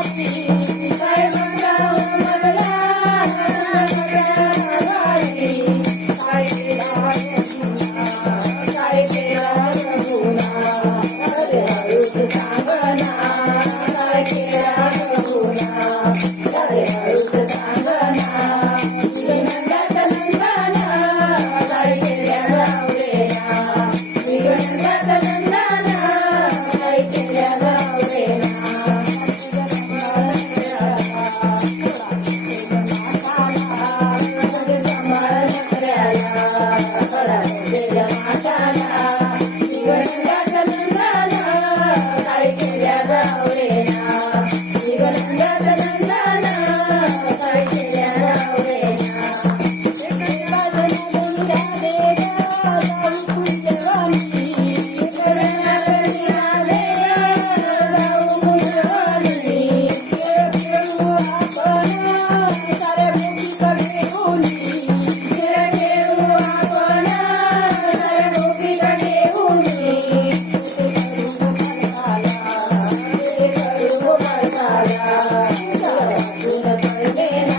Thank you. మాట్లాడా to Yeah.